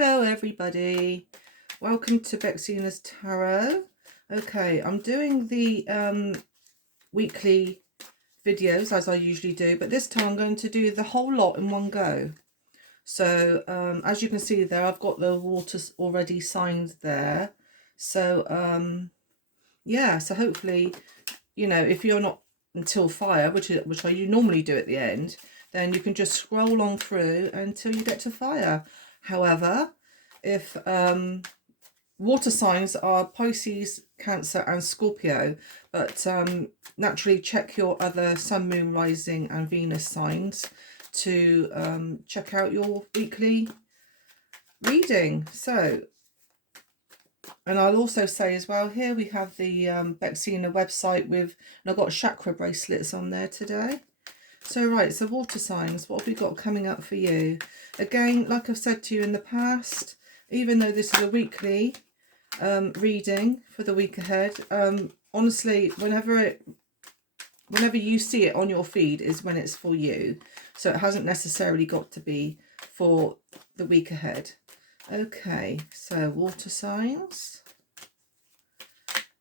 Hello everybody, welcome to Bexina's Tarot. Okay, I'm doing the weekly videos as I usually do, but this time I'm going to do the whole lot in one go. So as you can see there, I've got the waters already signed there. So yeah, so hopefully, you know, if you're not until fire, which I normally do at the end, then you can just scroll on through until you get to fire. However, if water signs are Pisces, Cancer and Scorpio, but naturally check your other Sun, Moon, Rising and Venus signs to check out your weekly reading. So, and I'll also say as well, here we have the Bexina website with, and I've got chakra bracelets on there today. So right, so water signs, what have we got coming up for you? Again, like I've said to you in the past, even though this is a weekly reading for the week ahead, honestly, whenever you see it on your feed is when it's for you. So it hasn't necessarily got to be for the week ahead. Okay, so water signs.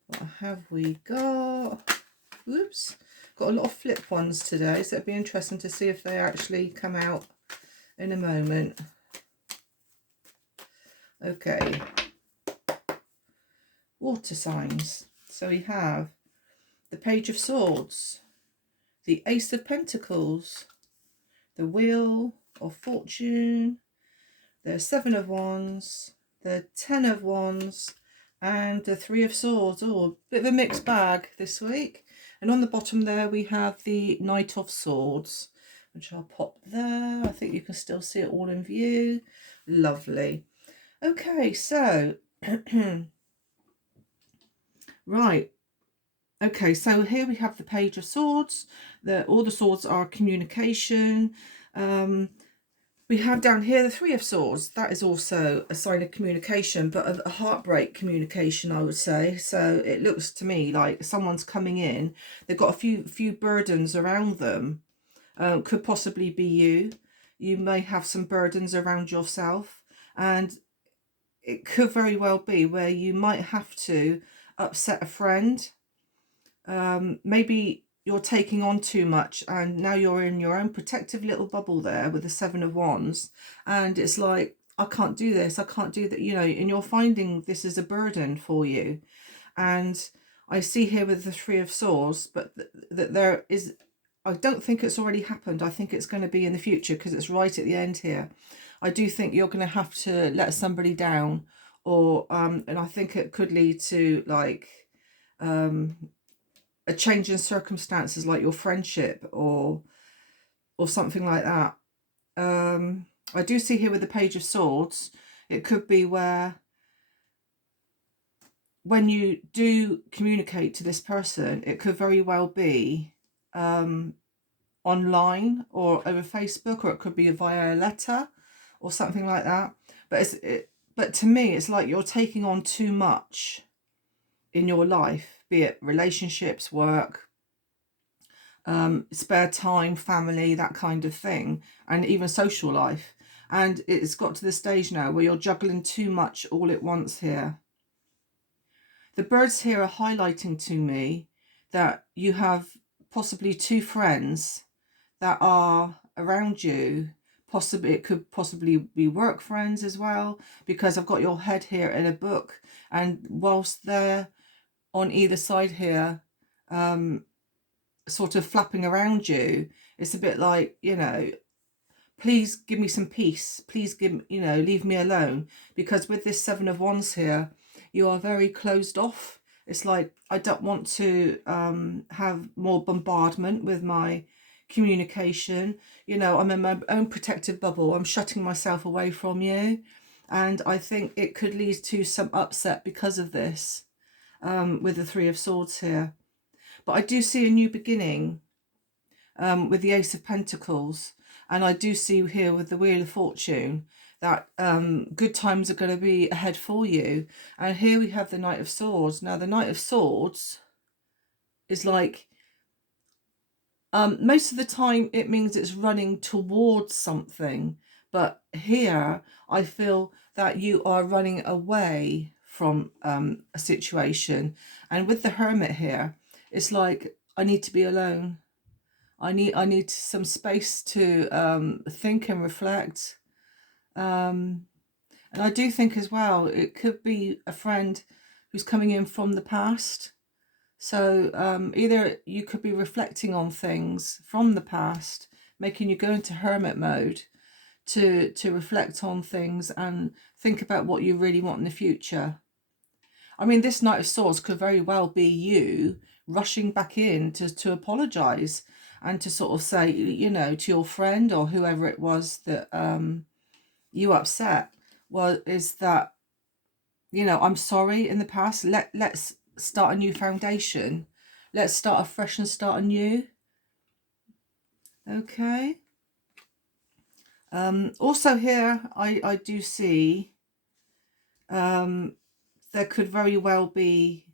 What have we got? Oops. Got a lot of flip ones today, so it'd be interesting to see if they actually come out in a moment. Okay. Water signs. So we have the Page of Swords, the Ace of Pentacles, the Wheel of Fortune, the Seven of Wands, the Ten of Wands, and the Three of Swords. Oh, a bit of a mixed bag this week. And on the bottom there we have the Knight of Swords, which I'll pop there. I think you can still see it all in view. Lovely. Okay, so right. Okay, so here we have the Page of Swords. All the swords are communication. We have down here the Three of Swords. That is also a sign of communication, but a heartbreak communication, I would say. So it looks to me like someone's coming in. They've got a few burdens around them. Could possibly be you. You may have some burdens around yourself, and it could very well be where you might have to upset a friend. Maybe you're taking on too much and now you're in your own protective little bubble there with the Seven of Wands, and it's like, I can't do this, I can't do that, you know, and you're finding this is a burden for you. And I see here with the Three of Swords, but that there is, I don't think it's already happened. I think it's going to be in the future because it's right at the end here. I do think you're going to have to let somebody down, or and I think it could lead to like a change in circumstances, like your friendship or something like that. I do see here with the Page of Swords, it could be where when you do communicate to this person, it could very well be online or over Facebook, or it could be via a letter or something like that. But to me, it's like you're taking on too much in your life, be it relationships, work, spare time, family, that kind of thing, and even social life. And it's got to the stage now where you're juggling too much all at once here. The birds here are highlighting to me that you have possibly two friends that are around you. Possibly it could possibly be work friends as well, because I've got your head here in a book, and whilst they're on either side here, sort of flapping around you, it's a bit like, you know, please give me some peace, please give, you know, leave me alone. Because with this Seven of Wands here, you are very closed off. It's like, I don't want to have more bombardment with my communication. You know, I'm in my own protective bubble, I'm shutting myself away from you, and I think it could lead to some upset because of this, with the Three of Swords here. But I do see a new beginning with the Ace of Pentacles. And I do see here with the Wheel of Fortune that good times are going to be ahead for you. And here we have the Knight of Swords. Now, the Knight of Swords is like, most of the time it means it's running towards something. But here I feel that you are running away from a situation. And with the Hermit here, it's like, I need to be alone. I need some space to think and reflect. And I do think as well, it could be a friend who's coming in from the past. So either you could be reflecting on things from the past, making you go into hermit mode to reflect on things and think about what you really want in the future. I mean, this Knight of Swords could very well be you rushing back in to apologise and to sort of say, you know, to your friend or whoever it was that you upset, well, is that, you know, I'm sorry in the past. Let's start a new foundation. Let's start afresh and start anew. Okay. Also here, I do see there could very well be,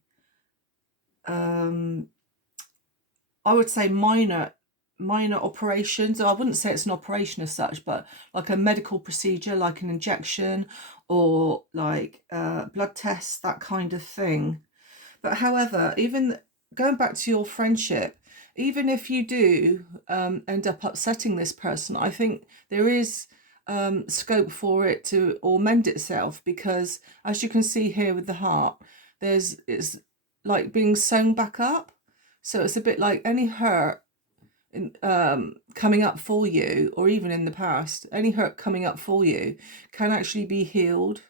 I would say minor operations. I wouldn't say it's an operation as such, but like a medical procedure, like an injection or like blood tests, that kind of thing. But however, even going back to your friendship, even if you do end up upsetting this person, I think there is scope for it to or mend itself, because as you can see here with the heart, it's like being sewn back up. So it's a bit like any hurt coming up for you, or even in the past, any hurt coming up for you can actually be healed.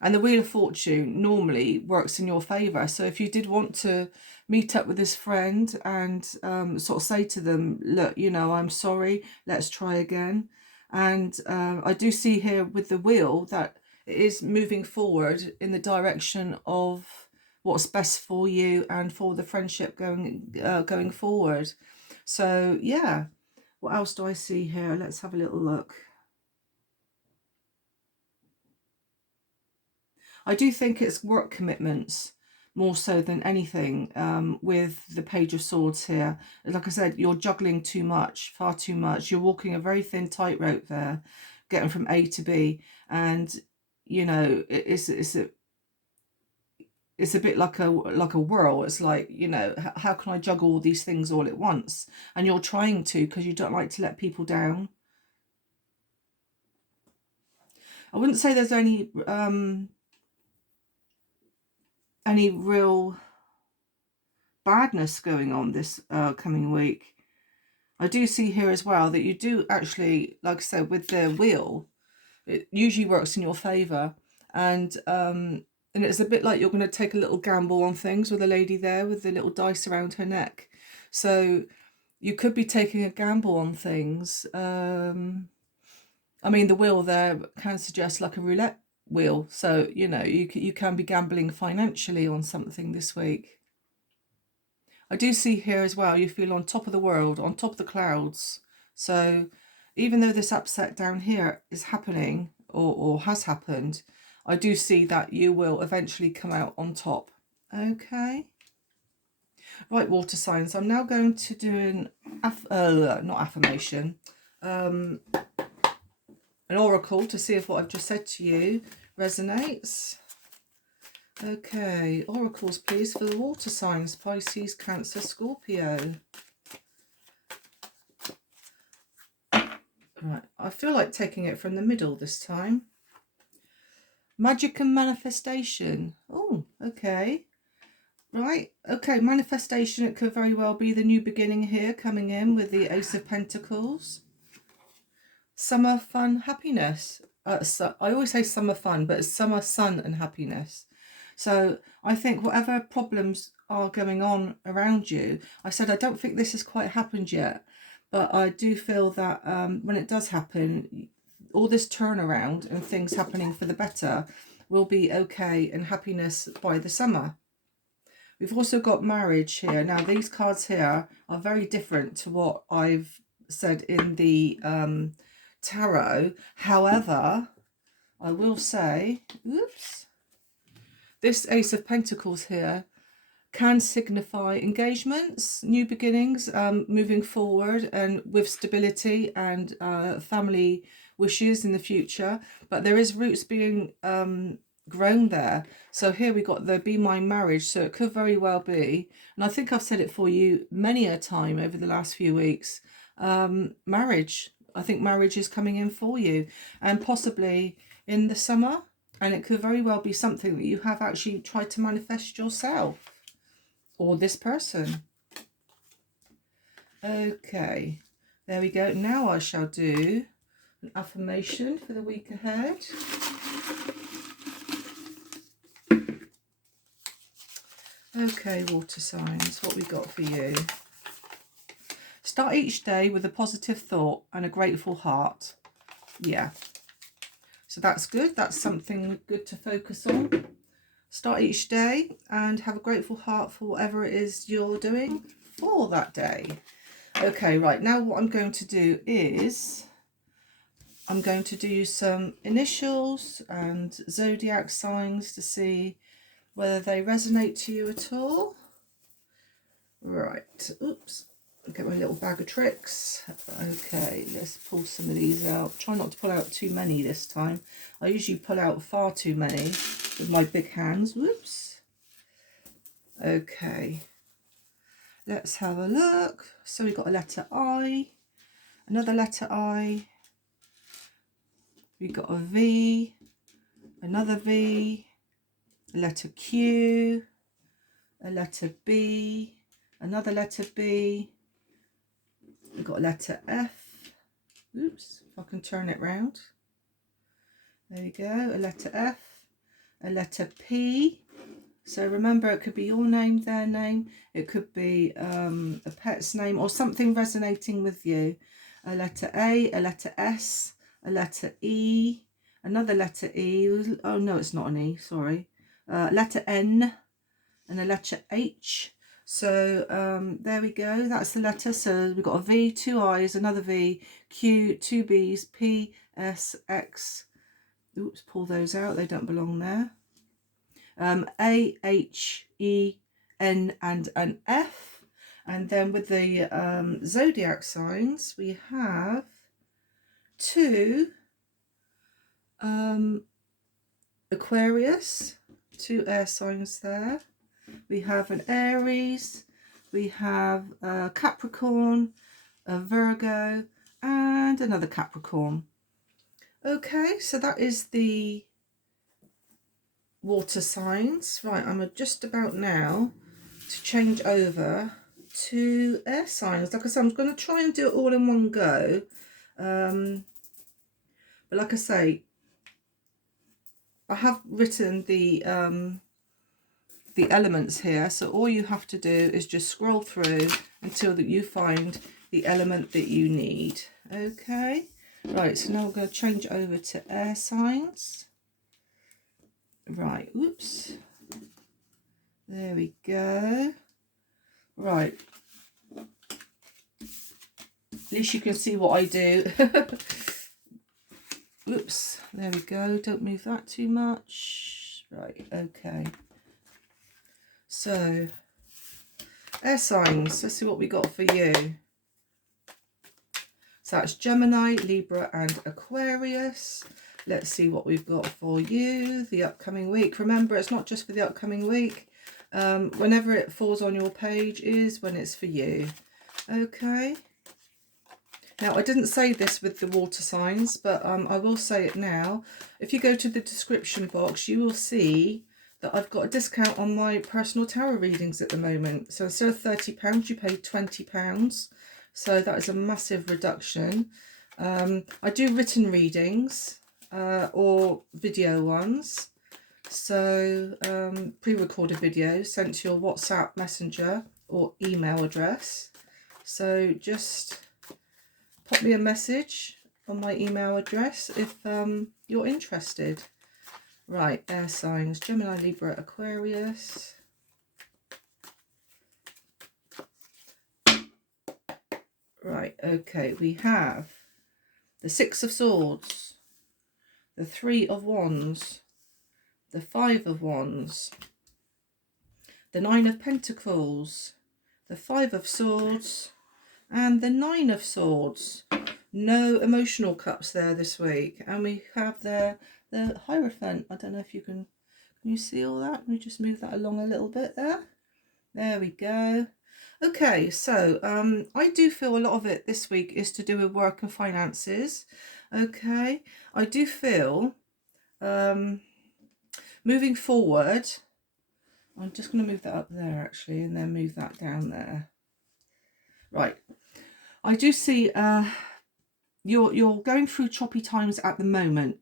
And the Wheel of Fortune normally works in your favour. So if you did want to meet up with this friend and sort of say to them, look, you know, I'm sorry, let's try again. And I do see here with the wheel that it is moving forward in the direction of what's best for you and for the friendship going forward. So yeah, what else do I see here? Let's have a little look. I do think it's work commitments more so than anything with the Page of Swords here. Like I said, you're juggling too much, far too much. You're walking a very thin tightrope there, getting from A to B. And, you know, it's a bit like a whirl. It's like, you know, how can I juggle all these things all at once? And you're trying to, because you don't like to let people down. I wouldn't say there's any real badness going on this coming week. I do see here as well that you do actually, like I said, with the wheel, it usually works in your favour. And it's a bit like you're going to take a little gamble on things with a lady there with the little dice around her neck. So you could be taking a gamble on things. I mean, the wheel there can suggest like a roulette wheel. So, you know, you can be gambling financially on something this week. I do see here as well, you feel on top of the world, on top of the clouds. So even though this upset down here is happening or has happened, I do see that you will eventually come out on top. Okay. Right, water signs. I'm now going to do not affirmation, an oracle to see if what I've just said to you resonates. Okay, oracles please for the water signs, Pisces, Cancer, Scorpio. Right, I feel like taking it from the middle this time. Magic and manifestation. Oh, okay. Right, okay, manifestation, it could very well be the new beginning here coming in with the Ace of Pentacles. Summer fun, happiness. I always say summer fun, but it's summer sun and happiness. So I think whatever problems are going on around you, I said I don't think this has quite happened yet, but I do feel that when it does happen, all this turnaround and things happening for the better will be okay, and happiness by the summer. We've also got marriage here. Now these cards here are very different to what I've said in the tarot. However, I will say, oops, this Ace of Pentacles here can signify engagements, new beginnings, moving forward, and with stability and family wishes in the future, but there is roots being grown there. So here we got the Be My Marriage, so it could very well be, and I think I've said it for you many a time over the last few weeks, marriage. I think marriage is coming in for you, and possibly in the summer, and it could very well be something that you have actually tried to manifest yourself or this person. Okay, there we go. Now I shall do an affirmation for the week ahead. Okay, water signs, what we got for you? Start each day with a positive thought and a grateful heart. Yeah. So that's good. That's something good to focus on. Start each day and have a grateful heart for whatever it is you're doing for that day. Okay, right. Now what I'm going to do is I'm going to do some initials and zodiac signs to see whether they resonate to you at all. Right. Oops. Get my little bag of tricks. Okay, let's pull some of these out. Try not to pull out too many this time. I usually pull out far too many with my big hands. Whoops. Okay. Let's have a look. So we've got a letter I, another letter I. We've got a V, another V, a letter Q, a letter B, another letter B. We've got a letter F. Oops, if I can turn it round. There we go, a letter F, a letter P. So remember, it could be your name, their name. It could be a pet's name or something resonating with you. A letter A, a letter S, a letter E, another letter E. Oh, no, it's not an E, sorry. Letter N and a letter H. So there we go, that's the letter. So we've got a V, two I's, another V, Q, two B's, P, S, X. Oops, pull those out, they don't belong there. A, H, E, N and an F. And then with the zodiac signs, we have two Aquarius, two air signs there. We have an Aries, we have a Capricorn, a Virgo, and another Capricorn. Okay, so that is the water signs. Right, I'm just about now to change over to air signs. Like I said, I'm going to try and do it all in one go. But like I say, I have written the elements here, so all you have to do is just scroll through until that you find the element that you need. Okay, right, so now we're going to change over to air signs. Right, oops, there we go. Right, at least you can see what I do. Oops, there we go, don't move that too much. Right, okay. So, air signs, let's see what we got for you. So that's Gemini, Libra and Aquarius. Let's see what we've got for you the upcoming week. Remember, it's not just for the upcoming week. Whenever it falls on your page is when it's for you. Okay. Now, I didn't say this with the water signs, but I will say it now. If you go to the description box, you will see that I've got a discount on my personal tarot readings at the moment. So instead of £30, you pay £20. So that is a massive reduction. I do written readings or video ones. So pre-recorded videos sent to your WhatsApp messenger or email address. So just pop me a message on my email address if you're interested. Right, air signs, Gemini, Libra, Aquarius. Right, okay, we have the Six of Swords, the Three of Wands, the Five of Wands, the Nine of Pentacles, the Five of Swords, and the Nine of Swords. No emotional cups there this week. And we have the Hierophant. I don't know if can you see all that? Let me just move that along a little bit there. There we go. Okay, so I do feel a lot of it this week is to do with work and finances. Okay, I do feel moving forward, I'm just going to move that up there actually, and then move that down there. Right, I do see you're going through choppy times at the moment,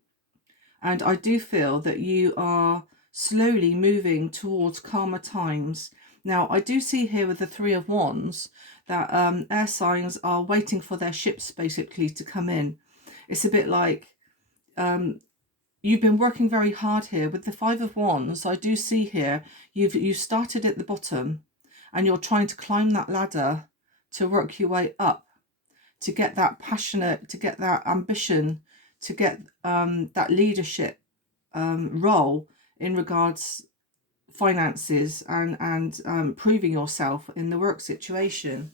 and I do feel that you are slowly moving towards calmer times. Now, I do see here with the Three of Wands that air signs are waiting for their ships basically to come in. It's a bit like you've been working very hard here with the Five of Wands. I do see here you started at the bottom and you're trying to climb that ladder to work your way up, to get that passionate, to get that ambition, to get that leadership role in regards finances and proving yourself in the work situation.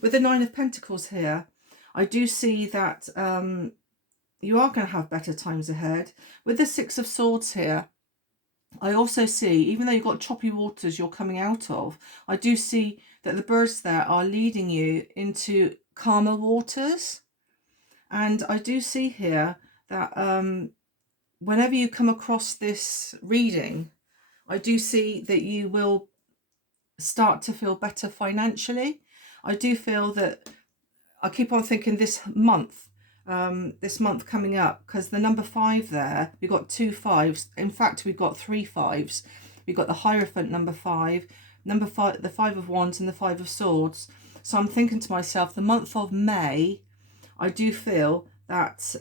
With the Nine of Pentacles here, I do see that you are going to have better times ahead. With the Six of Swords here, I also see, even though you've got choppy waters you're coming out of, I do see that the birds there are leading you into calmer waters. And I do see here that whenever you come across this reading, I do see that you will start to feel better financially. I do feel that I keep on thinking this month coming up, because the number 5 there, we've got 2 5s. In fact, we've got 3 5s. We've got the Hierophant number 5, the Five of Wands, and the Five of Swords. So I'm thinking to myself, the month of May, I do feel that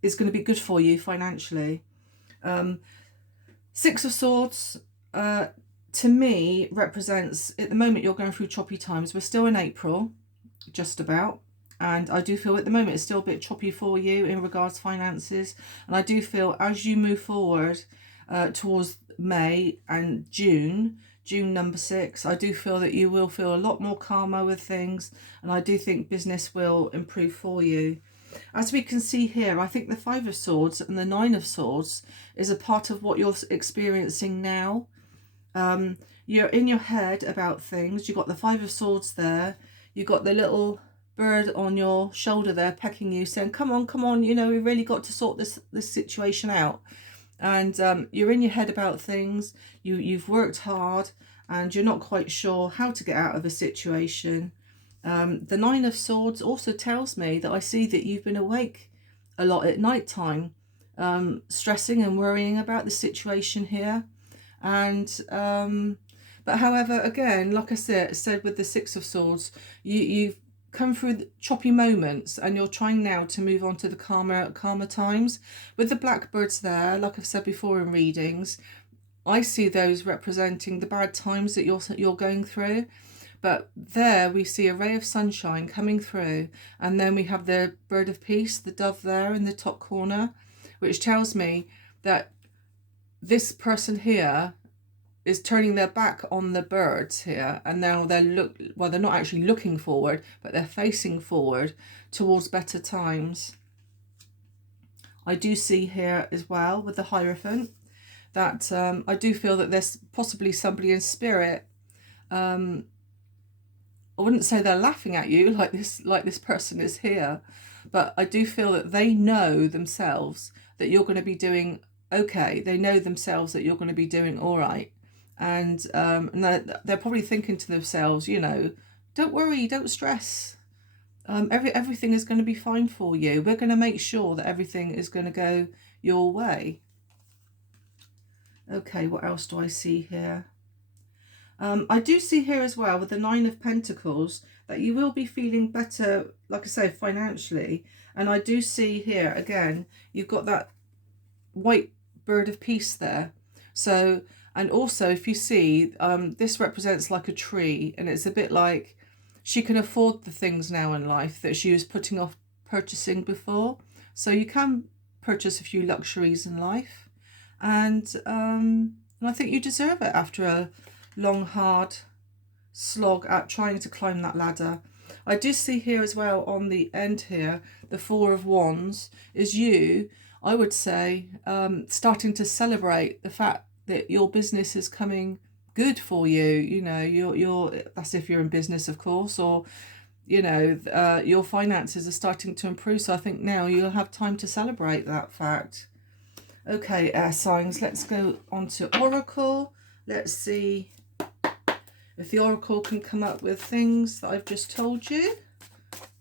is going to be good for you financially. Six of Swords, to me, represents, at the moment you're going through choppy times. We're still in April, just about. And I do feel at the moment it's still a bit choppy for you in regards to finances. And I do feel as you move forward towards May and June number 6, I do feel that you will feel a lot more calmer with things. And I do think business will improve for you. As we can see here, I think the Five of Swords and the Nine of Swords is a part of what you're experiencing now. You're in your head about things. You've got the Five of Swords there. You've got the little bird on your shoulder there pecking you, saying, come on, you know, we really got to sort this situation out. And you're in your head about things. You've worked hard and you're not quite sure how to get out of a situation. The Nine of Swords also tells me that I see that you've been awake a lot at night time, stressing and worrying about the situation here. And but however, again, like I said with the Six of Swords, you've come through choppy moments and you're trying now to move on to the calmer times. With the blackbirds there, like I've said before in readings, I see those representing the bad times that you're going through. But there we see a ray of sunshine coming through, and then we have the bird of peace, the dove there in the top corner, which tells me that this person here is turning their back on the birds here, and now they're not actually looking forward, but they're facing forward towards better times. I do see here as well with the Hierophant that I do feel that there's possibly somebody in spirit. I wouldn't say they're laughing at you like this person is here, but I do feel that they know themselves that you're going to be doing okay. They know themselves that you're going to be doing all right. And they're probably thinking to themselves, you know, don't worry, don't stress. Everything is going to be fine for you. We're going to make sure that everything is going to go your way. Okay, what else do I see here? I do see here as well with the Nine of Pentacles that you will be feeling better, like I say, financially. And I do see here, again, you've got that white bird of peace there. So, and also if you see, this represents like a tree, and it's a bit like she can afford the things now in life that she was putting off purchasing before. So you can purchase a few luxuries in life. And I think you deserve it after a long, hard slog at trying to climb that ladder. I do see here as well on the end here, the Four of Wands is you, I would say, starting to celebrate the fact that your business is coming good for you. You know, you're that's if you're in business, of course, or you know, your finances are starting to improve. So I think now you'll have time to celebrate that fact. Okay, air signs, let's go on to Oracle. Let's see if the Oracle can come up with things that I've just told you,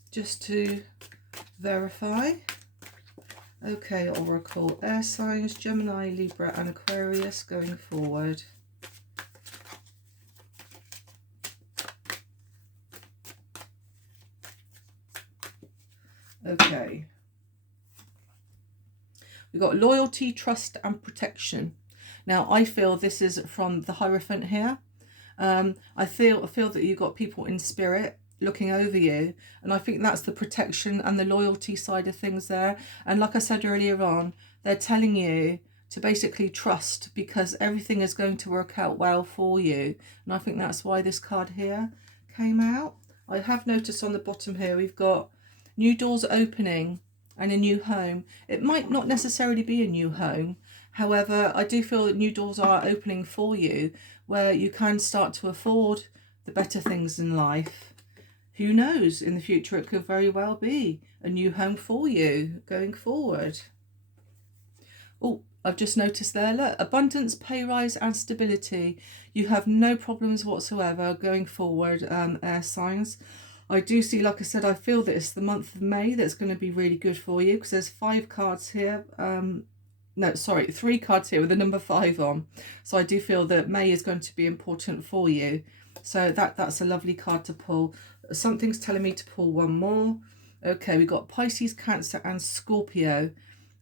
just to verify. Okay, Oracle, air signs, Gemini, Libra and Aquarius going forward. Okay. We've got loyalty, trust and protection. Now, I feel this is from the Hierophant here. I feel that you've got people in spirit looking over you, and I think that's the protection and the loyalty side of things there. And like I said earlier on, they're telling you to basically trust, because everything is going to work out well for you. And I think that's why this card here came out. I have noticed on the bottom here we've got new doors opening and a new home. It might not necessarily be a new home. However, I do feel that new doors are opening for you, where you can start to afford the better things in life. Who knows, in the future it could very well be a new home for you going forward. Oh, I've just noticed there, look, abundance, pay rise and stability. You have no problems whatsoever going forward, air signs. I do see, like I said, I feel that it's the month of May that's going to be really good for you, because there's 5 cards here. No, sorry, 3 cards here with the number 5 on. So I do feel that May is going to be important for you. So that's a lovely card to pull. Something's telling me to pull one more. Okay, we've got Pisces, Cancer and Scorpio.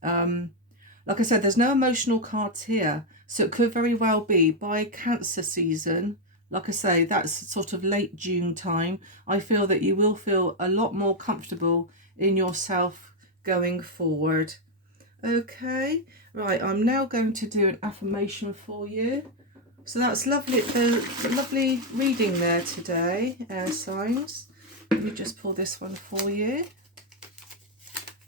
Like I said, there's no emotional cards here. So it could very well be by Cancer season. Like I say, that's sort of late June time. I feel that you will feel a lot more comfortable in yourself going forward. Okay, right, I'm now going to do an affirmation for you. So that's lovely, the lovely reading there today, air signs. Let me just pull this one for you.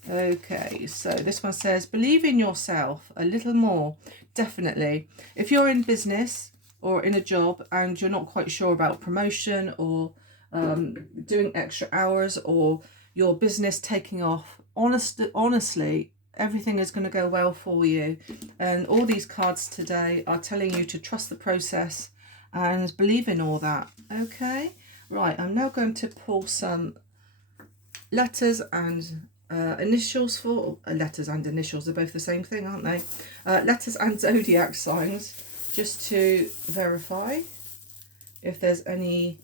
Okay, so this one says, believe in yourself a little more, definitely. If you're in business or in a job and you're not quite sure about promotion or doing extra hours or your business taking off, honestly, everything is going to go well for you. And all these cards today are telling you to trust the process and believe in all that. Okay, right, I'm now going to pull some letters and initials for letters and initials, they're both the same thing, aren't they? Letters and zodiac signs, just to verify if there's any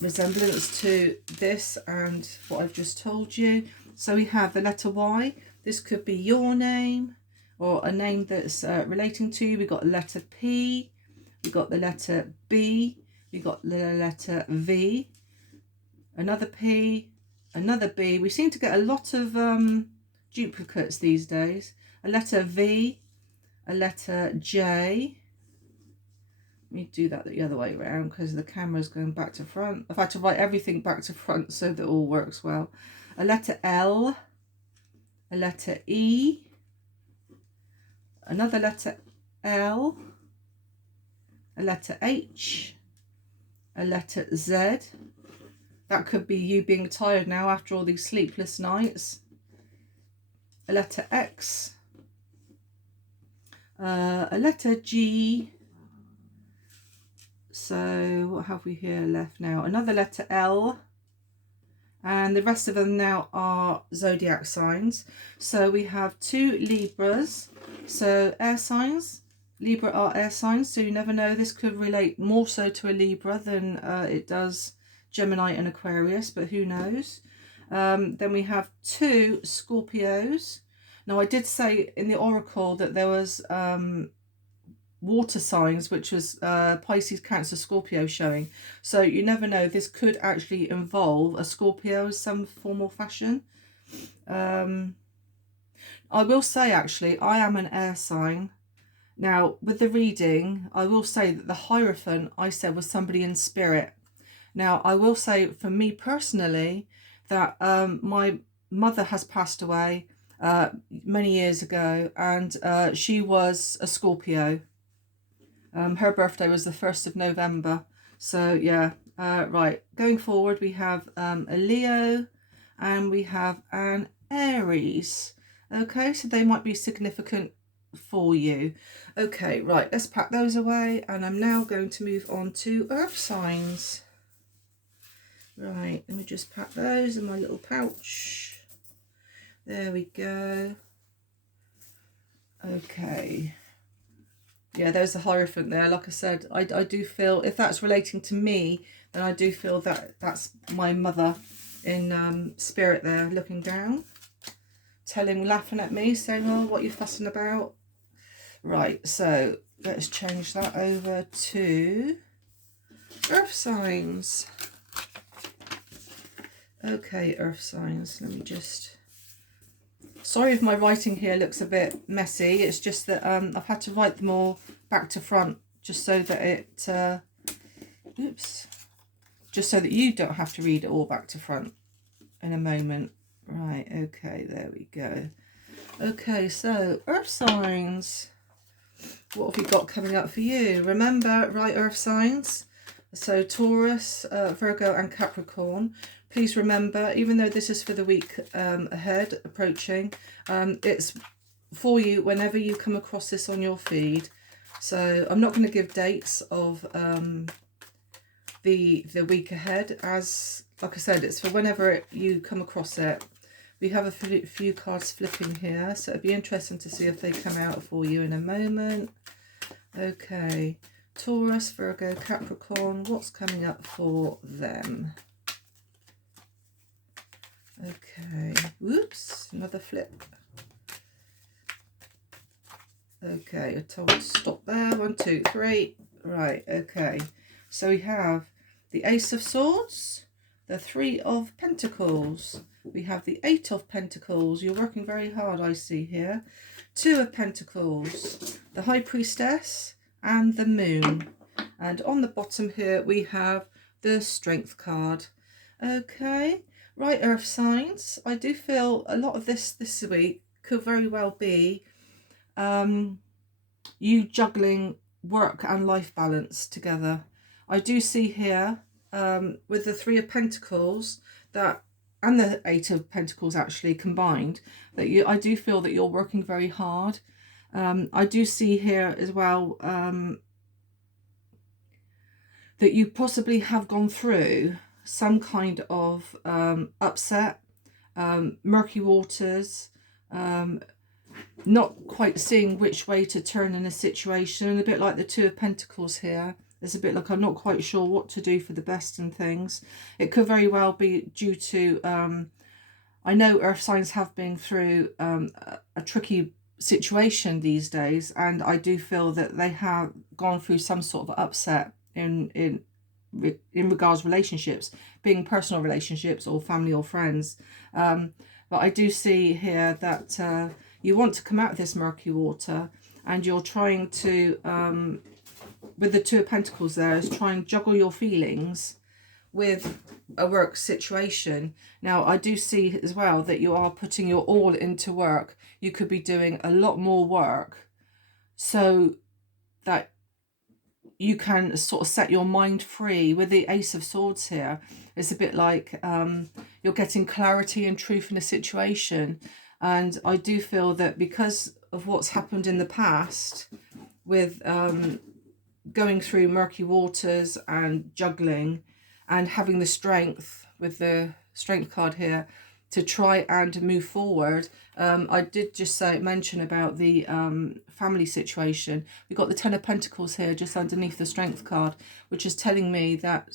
resemblance to this and what I've just told you. So we have the letter Y. This could be your name or a name that's relating to you. We've got the letter P, we've got the letter B, we've got the letter V, another P, another B. We seem to get a lot of duplicates these days. A letter V, a letter J. Let me do that the other way around because the camera's going back to front. I've had to write everything back to front so that it all works well. A letter L, a letter E, another letter L, a letter H, a letter Z. That could be you being tired now after all these sleepless nights. A letter X, a letter G. So what have we here left now? Another letter L. And the rest of them now are zodiac signs. So we have 2 Libras. So air signs. Libra are air signs. So you never know. This could relate more so to a Libra than it does Gemini and Aquarius. But who knows. Then we have 2 Scorpios. Now I did say in the Oracle that there was water signs, which was Pisces, Cancer, Scorpio showing. So you never know, this could actually involve a Scorpio in some form or fashion. I will say, actually, I am an air sign. Now, with the reading, I will say that the Hierophant I said was somebody in spirit. Now, I will say for me personally that my mother has passed away many years ago, and she was a Scorpio. Her birthday was the 1st of November. So yeah, right. Going forward, we have a Leo and we have an Aries. Okay, so they might be significant for you. Okay, right, let's pack those away. And I'm now going to move on to earth signs. Right, let me just pack those in my little pouch. There we go. Okay. Yeah, there's a Hierophant there. Like I said, I do feel, if that's relating to me, then I do feel that that's my mother in spirit there, looking down, laughing at me, saying, oh, what are you fussing about? Right, so let's change that over to earth signs. Okay, earth signs. Let me just... Sorry if my writing here looks a bit messy. It's just that I've had to write them all back to front just so that it... oops. Just so that you don't have to read it all back to front in a moment. Right, okay, there we go. Okay, so earth signs. What have we got coming up for you? Remember, right, earth signs. So Taurus, Virgo and Capricorn. Please remember, even though this is for the week ahead, approaching, it's for you whenever you come across this on your feed. So I'm not going to give dates of the week ahead, as, like I said, it's for whenever you come across it. We have a few cards flipping here, so it'd be interesting to see if they come out for you in a moment. Okay, Taurus, Virgo, Capricorn, what's coming up for them? Okay, whoops, another flip. Okay, I told you to stop there. 1, 2, 3. Right, okay. So we have the Ace of Swords, the 3 of Pentacles. We have the 8 of Pentacles. You're working very hard, I see here. 2 of Pentacles, the High Priestess, and the Moon. And on the bottom here, we have the Strength card. Okay, right, earth signs. I do feel a lot of this week could very well be you juggling work and life balance together. I do see here with the 3 of Pentacles that, and the 8 of Pentacles actually combined, that I do feel that you're working very hard. I do see here as well that you possibly have gone through some kind of upset, murky waters, not quite seeing which way to turn in a situation, a bit like the 2 of Pentacles here. It's a bit like I'm not quite sure what to do for the best in things. It could very well be due to, I know earth signs have been through a tricky situation these days, and I do feel that they have gone through some sort of upset in regards to relationships, being personal relationships or family or friends. But I do see here that you want to come out of this murky water, and you're trying to, with the 2 of Pentacles there, is try and juggle your feelings with a work situation. Now, I do see as well that you are putting your all into work. You could be doing a lot more work so that you can sort of set your mind free. With the Ace of Swords here, it's a bit like you're getting clarity and truth in a situation. And I do feel that because of what's happened in the past with going through murky waters and juggling and having the strength with the Strength card here to try and move forward. I did just mention about the family situation. We've got the 10 of Pentacles here just underneath the Strength card, which is telling me that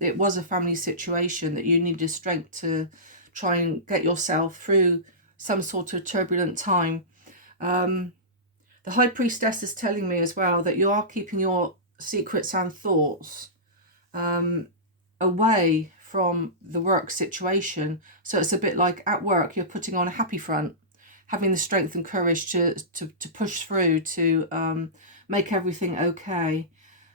it was a family situation, that you needed strength to try and get yourself through some sort of turbulent time. The High Priestess is telling me as well that you are keeping your secrets and thoughts away from the work situation. So it's a bit like at work, you're putting on a happy front, having the strength and courage to push through, to make everything okay.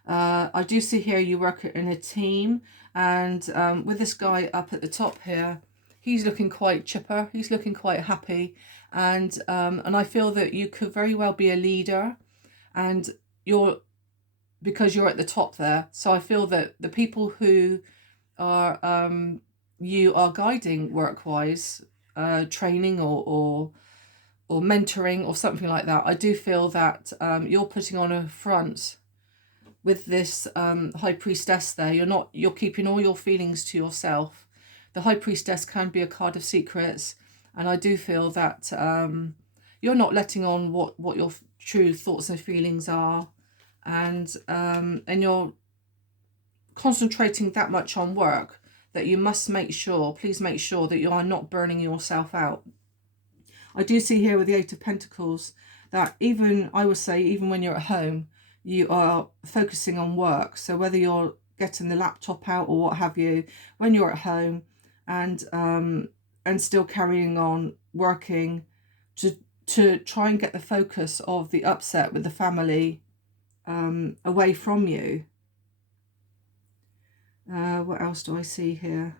I do see here you work in a team, and with this guy up at the top here, he's looking quite chipper, he's looking quite happy, and I feel that you could very well be a leader, and because you're at the top there. So I feel that the people who are you are guiding work-wise, training or mentoring or something like that, I do feel that you're putting on a front with this high priestess there. You're keeping all your feelings to yourself. The high priestess can be a card of secrets, and I do feel that you're not letting on what your true thoughts and feelings are, and you're concentrating that much on work that you must please make sure that you are not burning yourself out. I do see here with the Eight of Pentacles that I would say, even when you're at home, you are focusing on work. So whether you're getting the laptop out or what have you, when you're at home and still carrying on working to try and get the focus of the upset with the family away from you. What else do I see here?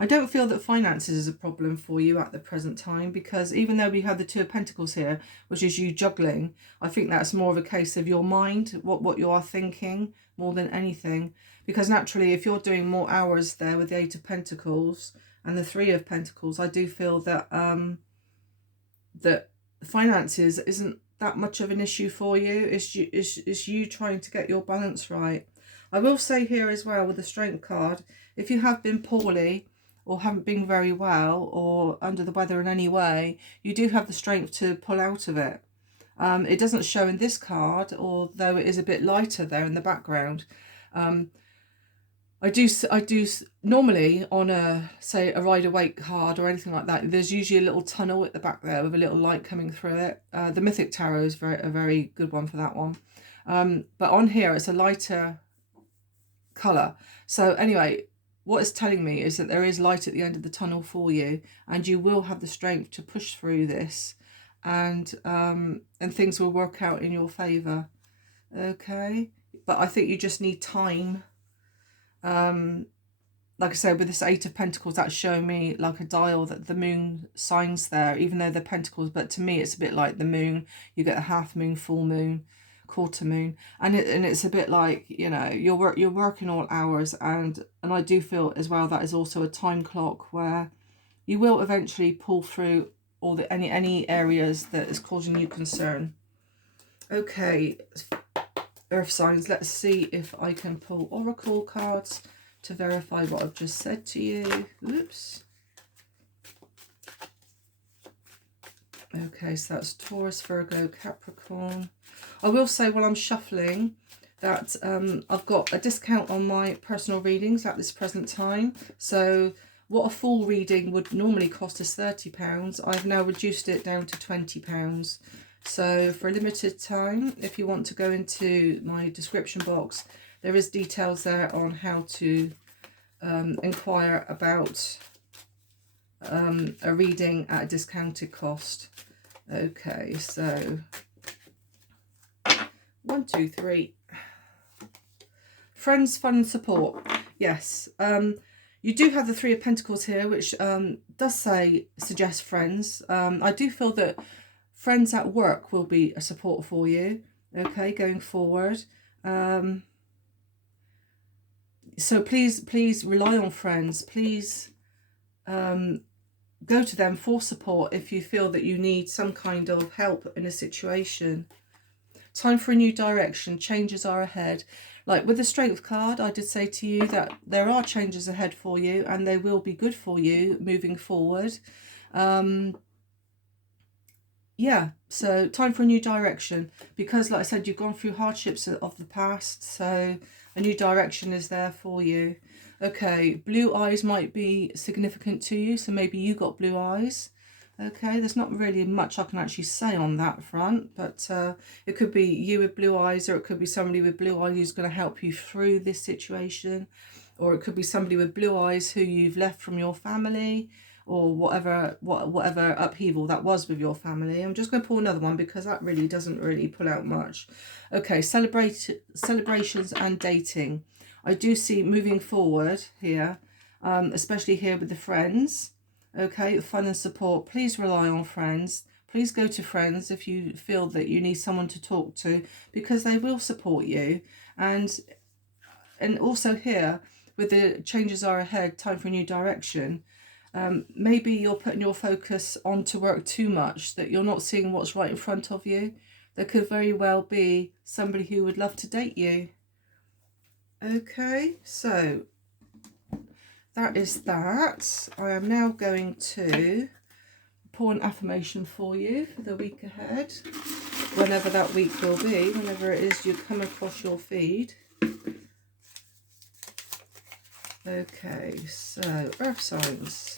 I don't feel that finances is a problem for you at the present time, because even though we have the Two of Pentacles here, which is you juggling, I think that's more of a case of your mind, what you are thinking more than anything. Because naturally, if you're doing more hours there with the Eight of Pentacles and the Three of Pentacles, I do feel that that finances isn't that much of an issue for you. It's you trying to get your balance right. I will say here as well with the Strength card, if you have been poorly or haven't been very well or under the weather in any way, you do have the strength to pull out of it. It doesn't show in this card, although it is a bit lighter there in the background. I do normally on a Rider-Waite card or anything like that, there's usually a little tunnel at the back there with a little light coming through it. The Mythic Tarot is a very good one for that one. But on here it's a lighter colour. So anyway, what it's telling me is that there is light at the end of the tunnel for you, and you will have the strength to push through this, and things will work out in your favour. Okay, but I think you just need time. Like I said, with this Eight of Pentacles, that's showing me like a dial that the moon signs there, even though they're pentacles, but to me it's a bit like the moon. You get a half moon, full moon, quarter moon, and it's a bit like, you know, you're working all hours, and I do feel as well that is also a time clock where you will eventually pull through all the any areas that is causing you concern. Okay, earth signs, let's see if I can pull oracle cards to verify what I've just said to you. Oops. Okay, so that's Taurus, Virgo, Capricorn. I will say while I'm shuffling that I've got a discount on my personal readings at this present time. So what a full reading would normally cost us £30, I've now reduced it down to £20. So for a limited time, if you want to go into my description box, there is details there on how to inquire about a reading at a discounted cost. Okay, so 1, 2, 3. Friends, fun and support. Yes, you do have the Three of Pentacles here, which does suggest friends. I do feel that friends at work will be a support for you, okay, going forward. So please rely on friends. Please go to them for support if you feel that you need some kind of help in a situation. Time for a new direction. Changes are ahead. Like with the Strength card, I did say to you that there are changes ahead for you, and they will be good for you moving forward. Yeah, so time for a new direction, because like I said, you've gone through hardships of the past, so a new direction is there for you. Okay, blue eyes might be significant to you, so maybe you got blue eyes. Okay, there's not really much I can actually say on that front, but it could be you with blue eyes, or it could be somebody with blue eyes who's going to help you through this situation, or it could be somebody with blue eyes who you've left from your family, or whatever upheaval that was with your family. I'm just going to pull another one because that really doesn't really pull out much. Okay, celebrations and dating. I do see moving forward here, especially here with the friends. Okay, fun and support. Please rely on friends. Please go to friends if you feel that you need someone to talk to, because they will support you. And also here, with the changes are ahead, time for a new direction. Maybe you're putting your focus onto work too much, that you're not seeing what's right in front of you. There could very well be somebody who would love to date you. Okay, so that is that. I am now going to pull an affirmation for you for the week ahead, whenever that week will be, whenever it is you come across your feed. Okay, so earth signs.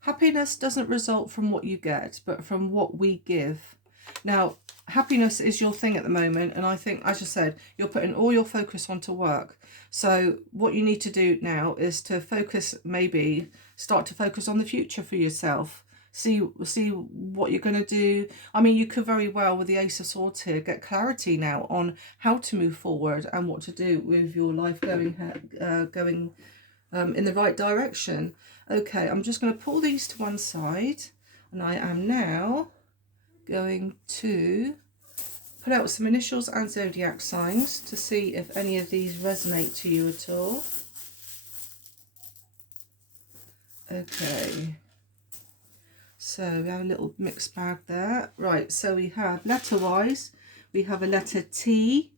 Happiness doesn't result from what you get, but from what we give. Now, happiness is your thing at the moment, and I think, as I said, you're putting all your focus onto work. So what you need to do now is to focus, maybe start to focus on the future for yourself. See what you're going to do. I mean, you could very well, with the Ace of Swords here, get clarity now on how to move forward and what to do with your life going in the right direction. Okay, I'm just going to pull these to one side, and I am now going to put out some initials and zodiac signs to see if any of these resonate to you at all. Okay, so we have a little mixed bag there. Right, so we have letter wise, we have a letter T,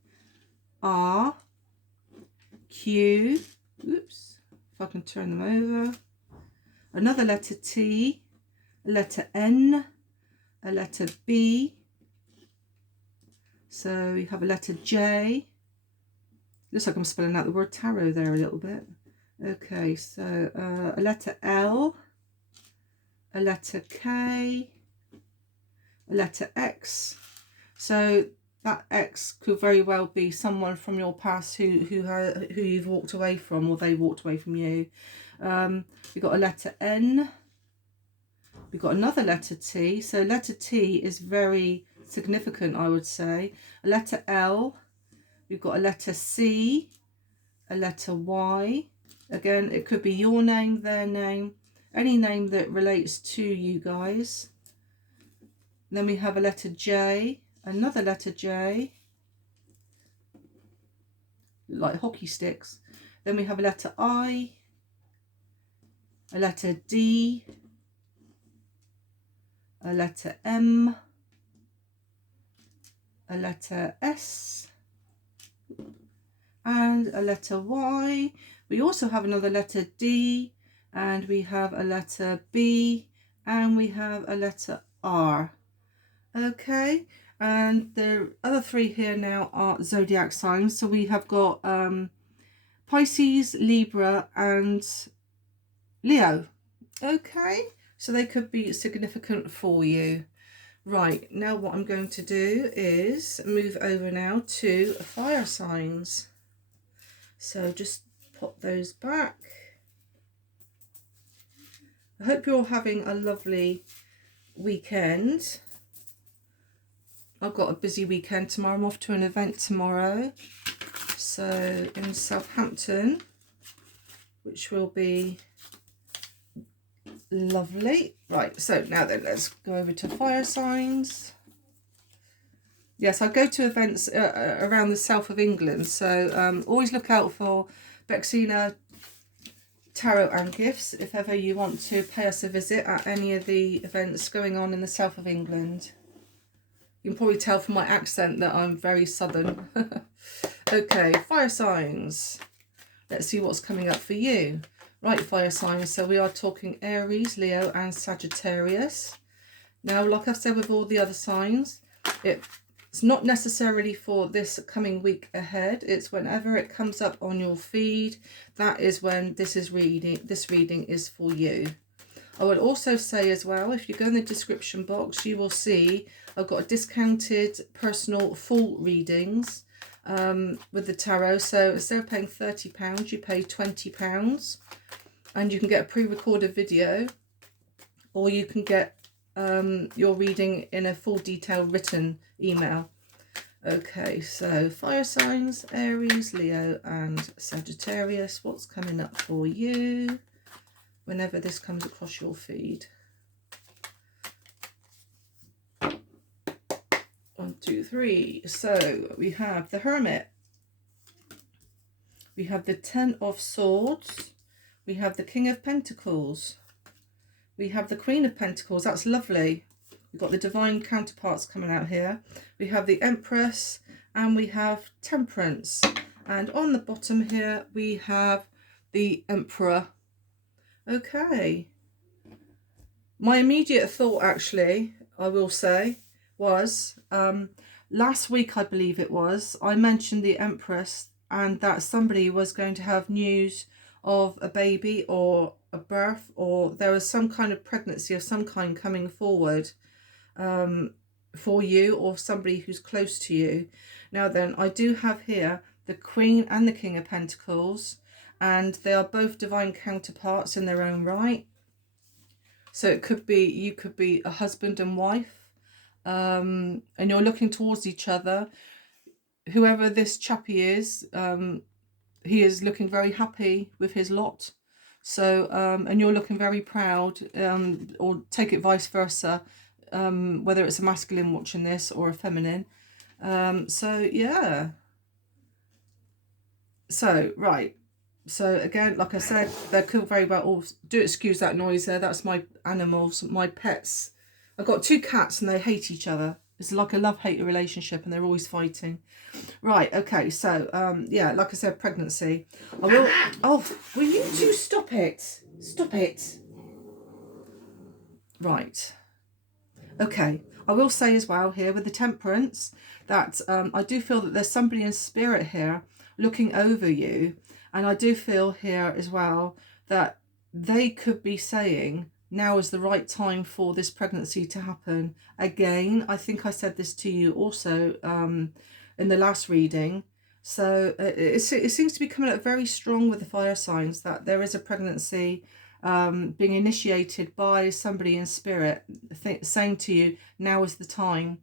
R, Q, oops, if I can turn them over, another letter T, a letter N, a letter B, so we have a letter J. Looks like I'm spelling out the word tarot there a little bit. Okay, so a letter L, a letter K, a letter X. So that X could very well be someone from your past who you've walked away from, or they walked away from you. We've got a letter N. We've got another letter T. So letter T is very significant, I would say. A letter L. We've got a letter C. A letter Y. Again, it could be your name, their name, any name that relates to you guys. And then we have a letter J. Another letter J. Like hockey sticks. Then we have a letter I. A letter D. A letter M, a letter S, and a letter Y. We also have another letter D, and we have a letter B, and we have a letter R. Okay, and the other three here now are zodiac signs. So we have got Pisces, Libra, and Leo. Okay. So they could be significant for you. Right, now what I'm going to do is move over now to fire signs. So just pop those back. I hope you're all having a lovely weekend. I've got a busy weekend tomorrow. I'm off to an event tomorrow. So in Southampton, which will be lovely. Right, so now then, let's go over to fire signs. Yes, I go to events around the south of England, so always look out for Bexina Tarot and Gifts if ever you want to pay us a visit at any of the events going on in the south of England. You can probably tell from my accent that I'm very southern. Okay, fire signs. Let's see what's coming up for you. Right, fire signs, so we are talking Aries, Leo and Sagittarius. Now, like I've said with all the other signs, it's not necessarily for this coming week ahead. It's whenever it comes up on your feed, that is when this reading is for you. I would also say as well, if you go in the description box, you will see I've got a discounted personal full readings with the tarot. So instead of paying £30, you pay £20, and you can get a pre-recorded video or you can get your reading in a full detailed written email. Okay, so fire signs, Aries, Leo and Sagittarius. What's coming up for you whenever this comes across your feed? 1, 2, 3. So we have the Hermit. We have the Ten of Swords. We have the King of Pentacles. We have the Queen of Pentacles. That's lovely. We've got the divine counterparts coming out here. We have the Empress and we have Temperance. And on the bottom here, we have the Emperor. Okay. My immediate thought, actually, I will say, was last week, I believe it was, I mentioned the Empress and that somebody was going to have news of a baby or a birth, or there was some kind of pregnancy of some kind coming forward for you or somebody who's close to you. Now then, I do have here the Queen and the King of Pentacles, and they are both divine counterparts in their own right. So it could be, you could be a husband and wife, and you're looking towards each other. Whoever this chappie is, he is looking very happy with his lot. So, and you're looking very proud, or take it vice versa, whether it's a masculine watching this or a feminine. So, yeah. So, right. So, again, like I said, there could very well, oh, do excuse that noise there. That's my animals, my pets. I've got 2 cats and they hate each other. It's like a love-hate relationship and they're always fighting. Right, okay, so, yeah, like I said, pregnancy. I will... Oh, will you two stop it? Stop it. Right. Okay, I will say as well here with the Temperance that I do feel that there's somebody in spirit here looking over you. And I do feel here as well that they could be saying, now is the right time for this pregnancy to happen. Again, I think I said this to you also in the last reading. So it seems to be coming out very strong with the fire signs that there is a pregnancy being initiated by somebody in spirit, saying to you, now is the time.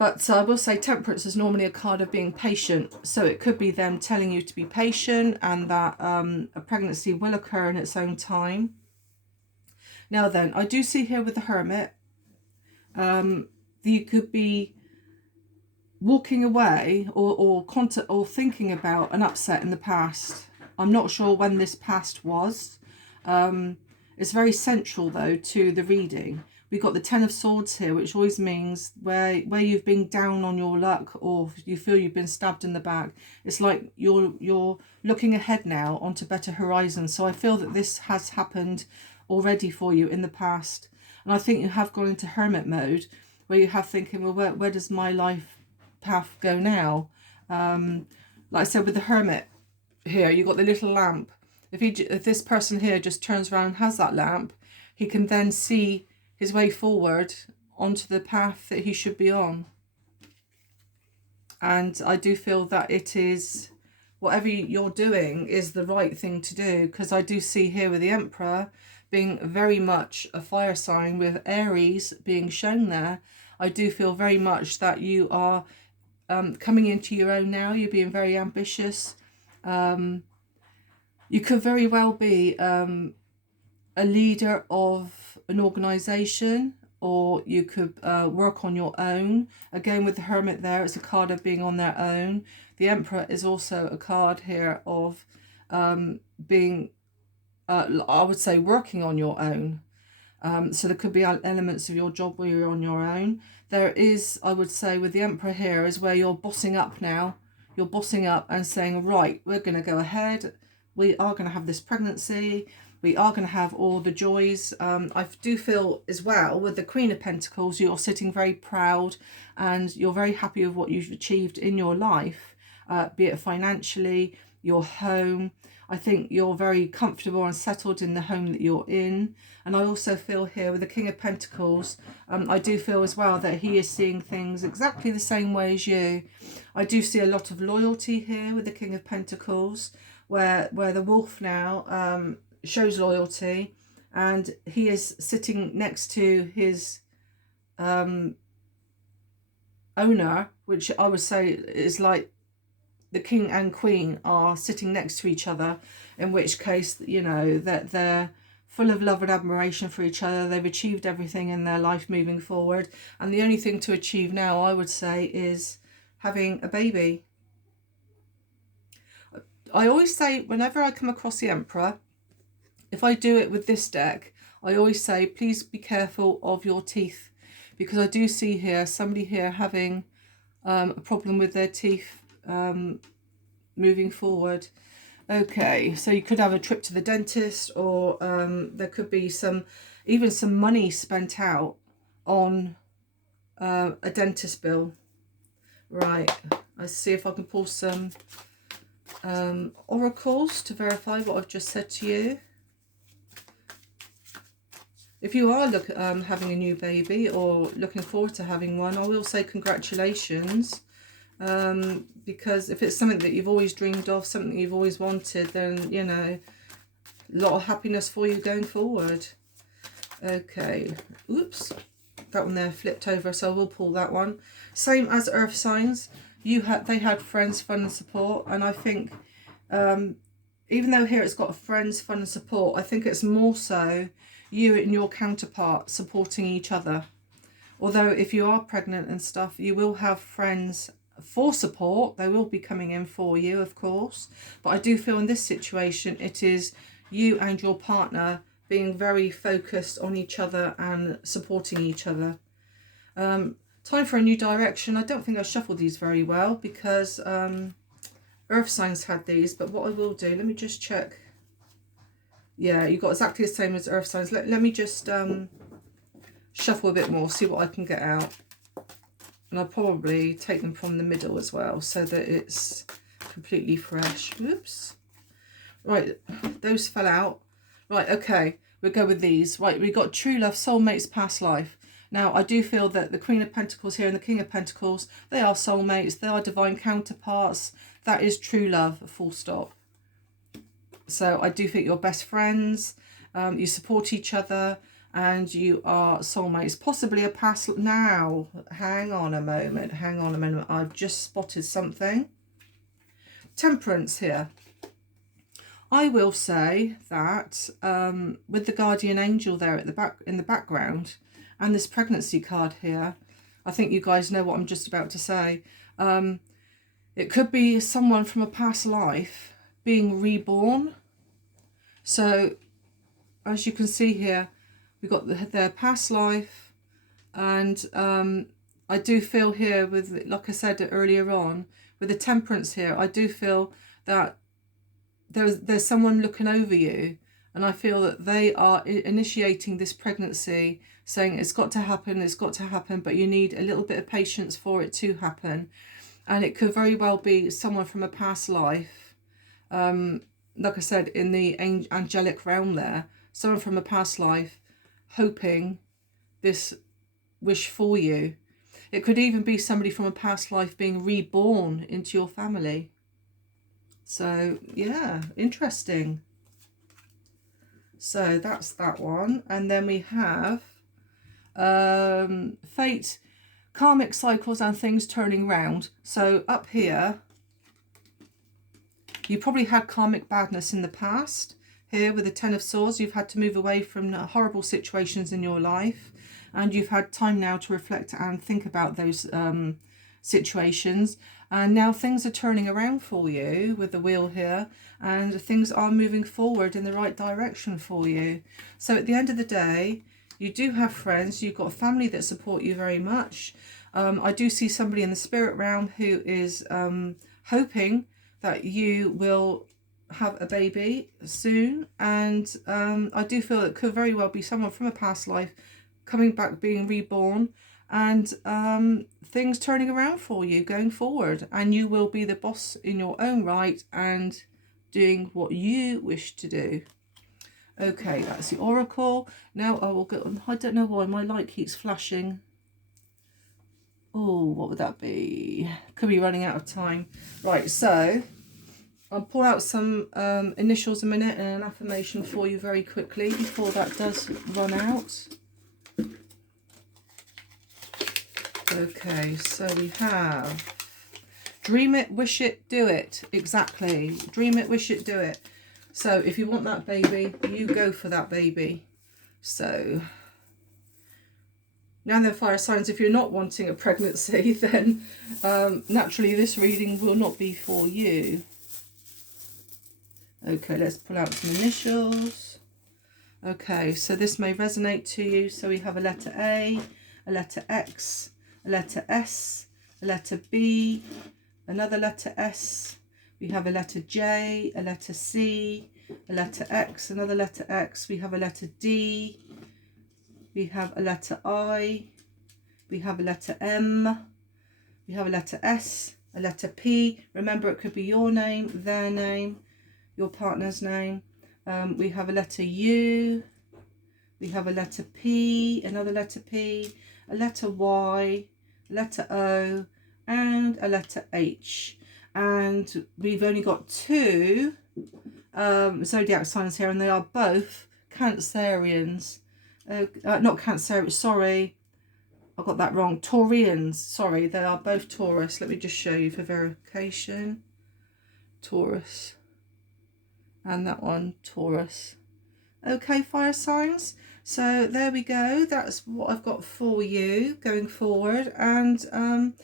But I will say Temperance is normally a card of being patient. So it could be them telling you to be patient and that a pregnancy will occur in its own time. Now then, I do see here with the Hermit, you could be walking away or thinking about an upset in the past. I'm not sure when this past was. It's very central, though, to the reading. We've got the Ten of Swords here, which always means where you've been down on your luck or you feel you've been stabbed in the back. It's like you're looking ahead now onto better horizons. So I feel that this has happened already for you in the past. And I think you have gone into hermit mode where you have thinking, well, where does my life path go now? Like I said, with the Hermit here, you've got the little lamp. If this person here just turns around and has that lamp, he can then see his way forward onto the path that he should be on. And I do feel that it is, whatever you're doing is the right thing to do, because I do see here with the Emperor being very much a fire sign with Aries being shown there. I do feel very much that you are coming into your own now. You're being very ambitious. You could very well be a leader of an organization, or you could work on your own. Again, with the Hermit there, it's a card of being on their own. The Emperor is also a card here of being, I would say, working on your own. So there could be elements of your job where you're on your own. There is, I would say, with the Emperor here, is where you're bossing up now. You're bossing up and saying, right, we're going to go ahead. We are going to have this pregnancy. We are going to have all the joys. I do feel as well with the Queen of Pentacles, you're sitting very proud and you're very happy with what you've achieved in your life, be it financially, your home. I think you're very comfortable and settled in the home that you're in. And I also feel here with the King of Pentacles, I do feel as well that he is seeing things exactly the same way as you. I do see a lot of loyalty here with the King of Pentacles, where the wolf now shows loyalty and he is sitting next to his owner, which I would say is like the king and queen are sitting next to each other, in which case, you know, that they're full of love and admiration for each other. They've achieved everything in their life moving forward, and the only thing to achieve now, I would say, is having a baby. I always say, whenever I come across the Emperor, if I do it with this deck, I always say, please be careful of your teeth, because I do see here somebody here having a problem with their teeth moving forward. Okay, so you could have a trip to the dentist, or there could be even some money spent out on a dentist bill. Right, let's see if I can pull some oracles to verify what I've just said to you. If you are having a new baby or looking forward to having one, I will say congratulations. Because if it's something that you've always dreamed of, something you've always wanted, then, you know, a lot of happiness for you going forward. Okay, oops, that one there flipped over, so I will pull that one. Same as earth signs, they had friends, fun and support, and I think even though here it's got friends, fun and support, I think it's more so you and your counterpart supporting each other. Although if you are pregnant and stuff, you will have friends for support. They will be coming in for you, of course. But I do feel in this situation, it is you and your partner being very focused on each other and supporting each other. Time for a new direction. I don't think I shuffled these very well because earth signs had these. But what I will do, let me just check. Yeah, you've got exactly the same as earth signs. Let me just shuffle a bit more, see what I can get out. And I'll probably take them from the middle as well, so that it's completely fresh. Oops. Right, those fell out. Right, okay, we'll go with these. Right, we've got true love, soulmates, past life. Now, I do feel that the Queen of Pentacles here and the King of Pentacles, they are soulmates, they are divine counterparts. That is true love, full stop. So I do think you're best friends, you support each other, and you are soulmates, possibly a past. Now, hang on a moment, I've just spotted something. Temperance here. I will say that with the guardian angel there at the back, in the background, and this pregnancy card here, I think you guys know what I'm just about to say. It could be someone from a past life being reborn. So as you can see here, we've got their past life, and I do feel here with, like I said earlier on, with the temperance here, I do feel that there's someone looking over you, and I feel that they are initiating this pregnancy, saying it's got to happen, but you need a little bit of patience for it to happen. And it could very well be someone from a past life, like I said, in the angelic realm there, someone from a past life hoping this wish for you. It could even be somebody from a past life being reborn into your family. So yeah, interesting. So that's that one. And then we have fate, karmic cycles and things turning round. So up here, you probably had karmic badness in the past. Here with the Ten of Swords, you've had to move away from horrible situations in your life, and you've had time now to reflect and think about those situations. And now things are turning around for you with the wheel here, and things are moving forward in the right direction for you. So at the end of the day, you do have friends, you've got a family that support you very much. I do see somebody in the spirit realm who is hoping that you will have a baby soon, and I do feel it could very well be someone from a past life coming back, being reborn, and things turning around for you going forward, and you will be the boss in your own right and doing what you wish to do. Okay, that's the oracle. Now I will go. I don't know why my light keeps flashing. Oh, what would that be? Could be running out of time. Right, so I'll pull out some initials a minute and an affirmation for you very quickly before that does run out. Okay, so we have dream it, wish it, do it. Exactly. Dream it, wish it, do it. So if you want that baby, you go for that baby. So now then, fire signs, if you're not wanting a pregnancy, then naturally this reading will not be for you. Okay, let's pull out some initials. Okay, so this may resonate to you. So we have a letter A, a letter X, a letter S, a letter B, another letter S. We have a letter J, a letter C, a letter X, another letter X. We have a letter D. We have a letter I. We have a letter M. We have a letter S, a letter P. Remember, it could be your name, their name, your partner's name. We have a letter U. We have a letter P, another letter P, a letter Y, a letter O, and a letter H. And we've only got 2 zodiac signs here, and they are both Cancerians. Not Cancer, sorry, I got that wrong. Taurians, sorry, they are both Taurus. Let me just show you for verification. Taurus. And that one, Taurus. Okay, fire signs. So there we go. That's what I've got for you going forward. And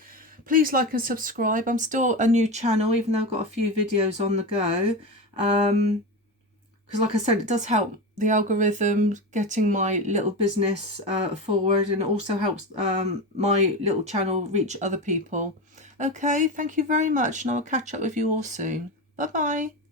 please like and subscribe. I'm still a new channel, even though I've got a few videos on the go. Because like I said, it does help the algorithm getting my little business forward, and it also helps my little channel reach other people. Okay, thank you very much, and I'll catch up with you all soon. Bye bye.